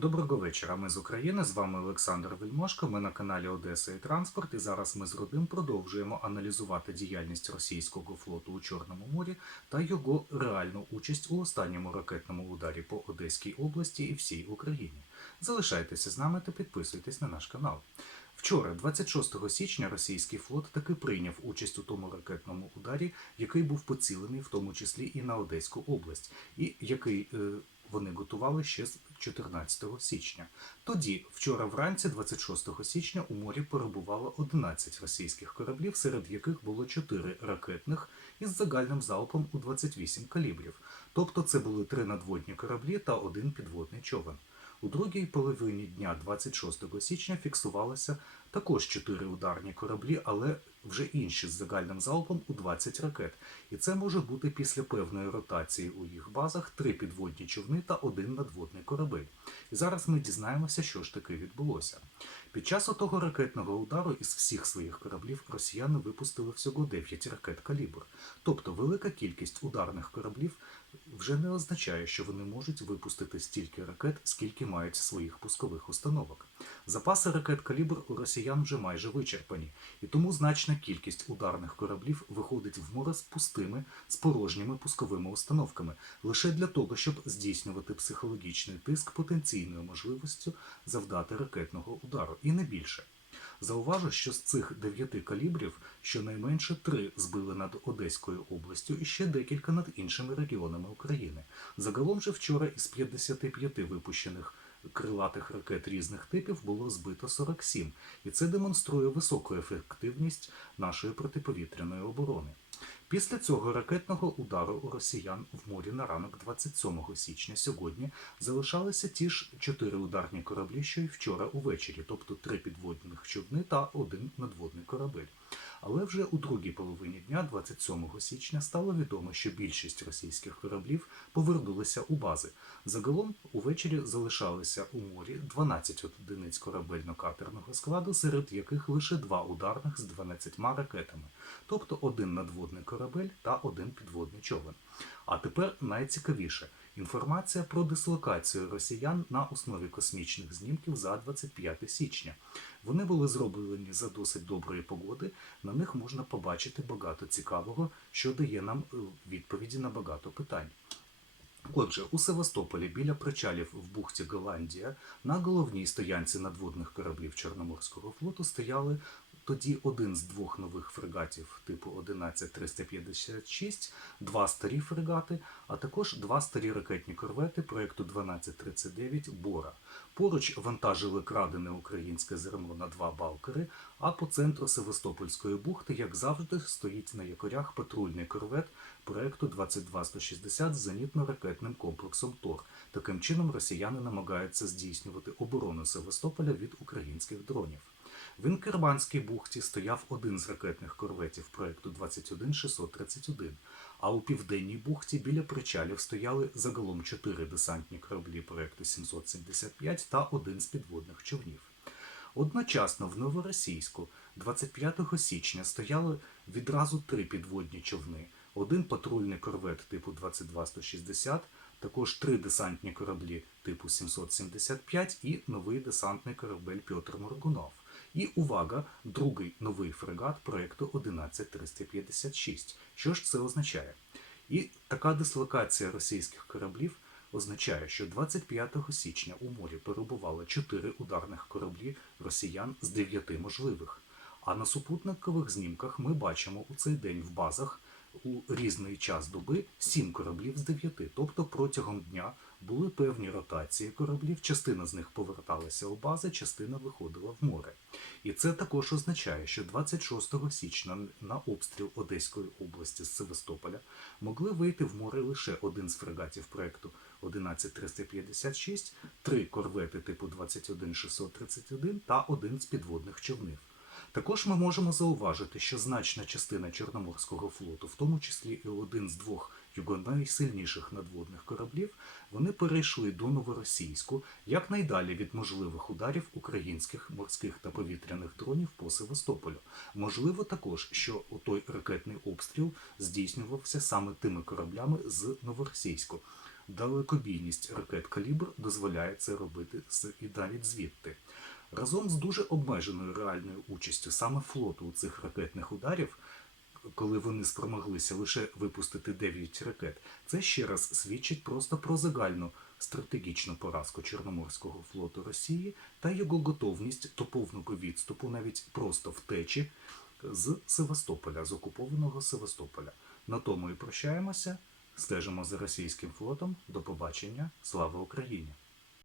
Доброго вечора. Ми з України. З вами Олександр Вельмошко. Ми на каналі Одеса і Транспорт. І зараз ми з Рудим продовжуємо аналізувати діяльність російського флоту у Чорному морі та його реальну участь у останньому ракетному ударі по Одеській області і всій Україні. Залишайтеся з нами та підписуйтесь на наш канал. Вчора, 26 січня, російський флот таки прийняв участь у тому ракетному ударі, який був поцілений в тому числі і на Одеську область, і який е, вони готували ще з 14 січня. Тоді, вчора вранці, 26 січня, у морі перебувало 11 російських кораблів, серед яких було 4 ракетних із загальним залпом у 28 калібрів. Тобто це були три надводні кораблі та один підводний човен. У другій половині дня 26 січня фіксувалося також чотири ударні кораблі, але вже інші з загальним залпом у 20 ракет. І це може бути після певної ротації у їх базах три підводні човни та один надводний корабель. І зараз ми дізнаємося, що ж таки відбулося. Під час отого ракетного удару із всіх своїх кораблів росіяни випустили всього 9 ракет калібр. Тобто велика кількість ударних кораблів вже не означає, що вони можуть випустити стільки ракет, скільки мають своїх пускових установок. Запаси ракет калібр у росіян вже майже вичерпані, і тому значна кількість ударних кораблів виходить в море з пустими, з порожніми пусковими установками, лише для того, щоб здійснювати психологічний тиск потенційною можливістю завдати ракетного удару, і не більше. Зауважу, що з цих дев'яти калібрів щонайменше три збили над Одеською областю і ще декілька над іншими регіонами України. Загалом же вчора із 55 випущених крилатих ракет різних типів було збито 47, і це демонструє високу ефективність нашої протиповітряної оборони. Після цього ракетного удару росіян в морі на ранок 27 січня сьогодні залишалися ті ж чотири ударні кораблі, що й вчора увечері, тобто три підводних човни та один надводний корабель. Але вже у другій половині дня, 27 січня, стало відомо, що більшість російських кораблів повернулися у бази. Загалом увечері залишалися у морі 12 одиниць корабельно-катерного складу, серед яких лише два ударних з 12 ракетами, тобто один надводний корабель та один підводний човен. А тепер найцікавіше інформація про дислокацію росіян на основі космічних знімків за 25 січня. Вони були зроблені за досить доброї погоди. На них можна побачити багато цікавого, що дає нам е, відповіді на багато питань. Отже, у Севастополі біля причалів в бухті Голландія на головній стоянці надводних кораблів Чорноморського флоту стояли тоді один з двох нових фрегатів типу 11356, два старі фрегати, а також два старі ракетні корвети проєкту 1239 Бора. Поруч вантажили крадене українське зерно на два балкери, а по центру Севастопольської бухти, як завжди, стоїть на якорях патрульний корвет проєкту 22160 з зенітно-ракетним комплексом ТОР. Таким чином росіяни намагаються здійснювати оборону Севастополя від українських дронів. В Інкерманській бухті стояв один з ракетних корветів проєкту 21631, а у південній бухті біля причалів стояли загалом чотири десантні кораблі проєкту 775 та один з підводних човнів. Одночасно в Новоросійську 25 січня стояли відразу три підводні човни, один патрульний корвет типу 22160, також три десантні кораблі типу 775 і новий десантний корабель Пьотр Моргунов. І увага, другий новий фрегат проєкту 11356. Що ж це означає? І така дислокація російських кораблів означає, що 25 січня у морі перебувало 4 ударних кораблі росіян з 9 можливих. А на супутникових знімках ми бачимо у цей день в базах у різний час доби 7 кораблів з 9. Тобто протягом дня були певні ротації кораблів, частина з них поверталася у бази, частина виходила в море. І це також означає, що 26 січня на обстріл Одеської області з Севастополя могли вийти в море лише один з фрегатів проєкту 11356, три корвети типу 21631 та один з підводних човнів. Також ми можемо зауважити, що значна частина Чорноморського флоту, в тому числі і один з двох його найсильніших надводних кораблів, вони перейшли до Новоросійську якнайдалі від можливих ударів українських морських та повітряних дронів по Севастополю. Можливо, також, що той ракетний обстріл здійснювався саме тими кораблями з Новоросійську. далекобійність ракет калібр дозволяє це робити і навіть звідти. Разом з дуже обмеженою реальною участю саме флоту у цих ракетних ударів, коли вони спромоглися лише випустити 9 ракет, це ще раз свідчить просто про загальну стратегічну поразку Чорноморського флоту Росії та його готовність до повного відступу, навіть просто втечі з Севастополя, з окупованого Севастополя. На тому і прощаємося. Стежимо за російським флотом. До побачення. Слава Україні!